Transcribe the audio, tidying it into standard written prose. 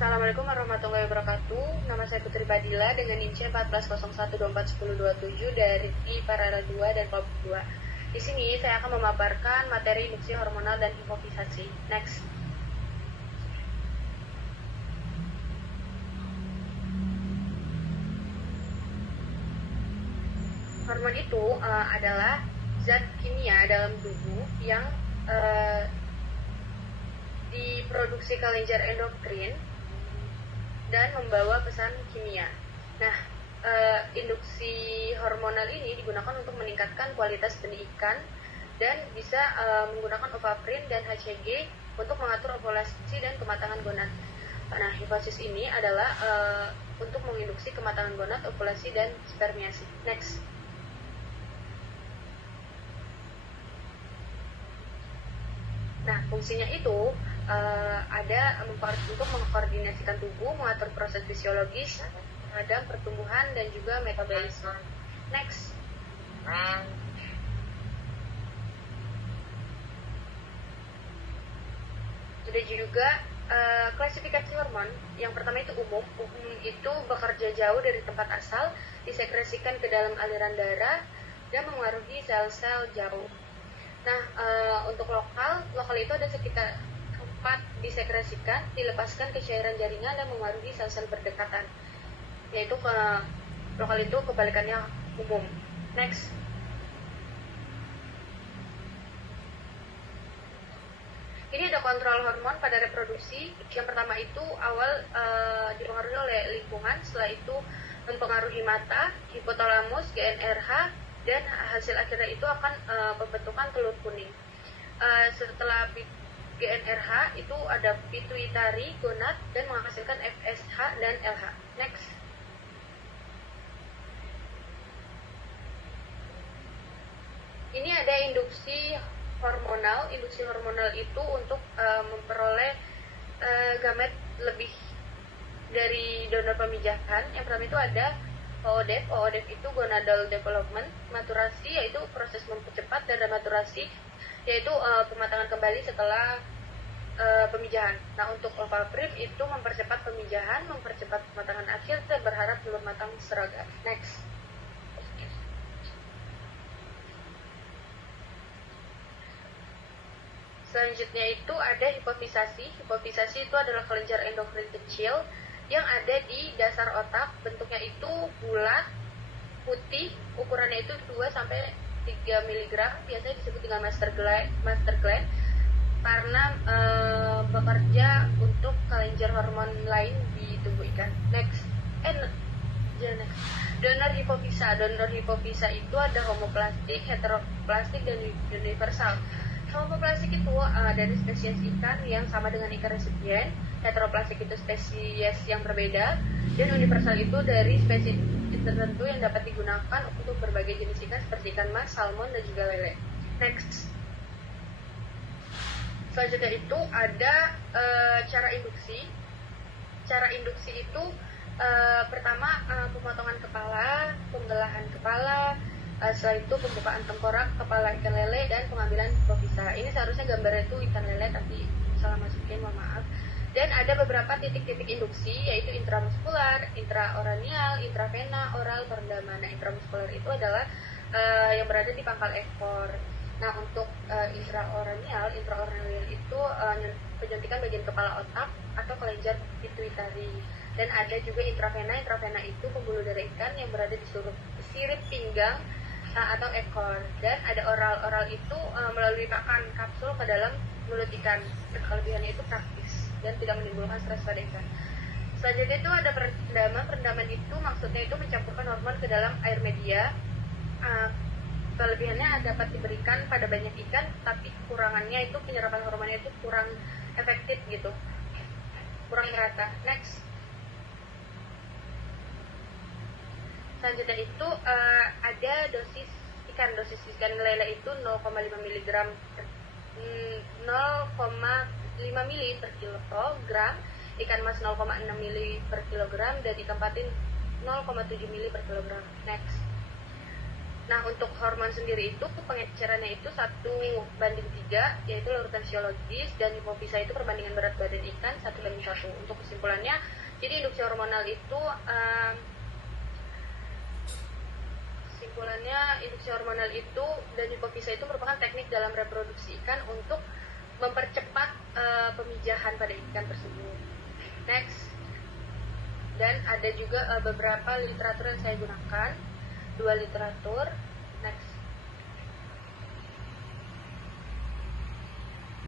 Assalamualaikum warahmatullahi wabarakatuh. Nama saya Putri Badila dengan NIM 1401241027 dari Parara 2 dan kelompok 2. Di sini saya akan memaparkan materi induksi hormonal dan hipofisasi. Next. Hormon itu adalah zat kimia dalam tubuh yang diproduksi kelenjar endokrin dan membawa pesan kimia. Nah, induksi hormonal ini digunakan untuk meningkatkan kualitas benih ikan dan bisa menggunakan ovaprin dan HCG untuk mengatur ovulasi dan kematangan gonad. Nah, hipofisis ini adalah untuk menginduksi kematangan gonad, ovulasi, dan spermiasi. Next. Nah, fungsinya itu ada untuk mengkoordinasikan tubuh, mengatur proses fisiologis, dan pertumbuhan dan juga metabolisme. Next. Sudah juga klasifikasi hormon. Yang pertama itu umum. Umum itu bekerja jauh dari tempat asal, disekresikan ke dalam aliran darah dan mengaruhi sel-sel jauh. Nah, untuk lokal itu ada sekitar 4 disekresikan, dilepaskan ke cairan jaringan dan mengaruhi sel-sel berdekatan. Yaitu lokal itu kebalikannya umum. Next. Ini ada kontrol hormon pada reproduksi. Yang pertama itu awal dipengaruhi oleh lingkungan, setelah itu mempengaruhi mata, hipotalamus, GnRH, dan hasil akhirnya itu akan pembentukan telur kuning. Setelah GnRH itu ada pituitari, gonad, dan menghasilkan FSH dan LH. Next. Ini ada induksi hormonal. Induksi hormonal itu untuk memperoleh gamet lebih dari donor pemijahan. Yang pertama itu ada OODEP. OODEP itu gonadal development. Maturasi yaitu proses mempercepat, dan rematurasi yaitu pematangan kembali setelah pemijahan. Nah, untuk ovaprin itu mempercepat pemijahan, mempercepat pematangan akhir, dan berharap telur matang seragam. Next. Selanjutnya itu ada hipofisasi. Hipofisasi itu adalah kelenjar endokrin kecil yang ada di dasar otak. Bentuknya itu bulat, putih, ukurannya itu 2-3 mg, biasanya disebut dengan master gland karena bekerja untuk kelenjar hormon lain di tubuh ikan. Next. Donor hipofisa. Donor hipofisa itu ada homoplastik, heteroplastik, dan universal. Homoplastik itu dari spesies ikan yang sama dengan ikan resipien. Heteroplastik itu spesies yang berbeda, dan universal itu dari spesies tertentu yang dapat digunakan untuk berbagai jenis ikan seperti ikan mas, salmon, dan juga lele. Next. Selanjutnya itu ada cara induksi. Cara induksi itu pertama pemotongan kepala, pembelahan kepala, setelah itu pembukaan tengkorak kepala ikan lele, dan pengambilan hipofisa. Ini seharusnya gambarnya itu ikan lele, tapi salah masukin, mohon maaf. Dan ada beberapa titik-titik induksi, yaitu intramuskular, intraoranial, intravena, oral, perendaman. Nah, intramuskular itu adalah yang berada di pangkal ekor. Nah, untuk intraoranial itu penyuntikan bagian kepala otak atau kelenjar pituitari. Dan ada juga intravena. Intravena itu pembuluh darah ikan yang berada di seluruh sirip pinggang atau ekor. Dan ada oral. Oral itu melalui pakan kapsul ke dalam mulut ikan. Kelebihannya itu praktis dan tidak menimbulkan stres pada ikan. Selanjutnya itu ada perendaman. Perendaman itu maksudnya itu mencampurkan hormon ke dalam air media. Kelebihannya dapat diberikan pada banyak ikan, tapi kekurangannya itu penyerapan hormonnya itu kurang efektif gitu, kurang merata. Next. Selanjutnya itu ada dosis ikan lele itu 0,5 mg per kilogram, ikan mas 0,6 mili per kilogram, dan ditempatin 0,7 mili per kilogram. Next. Nah, untuk hormon sendiri itu pengecerannya itu 1:3, yaitu larutan fisiologis, dan hipofisa itu perbandingan berat badan ikan 1:1. Untuk kesimpulannya, jadi induksi hormonal itu dan hipofisa itu merupakan teknik dalam reproduksi ikan untuk mempercepat pemijahan pada ikan tersebut. Next. Dan ada juga beberapa literatur yang saya gunakan, 2 literatur. Next.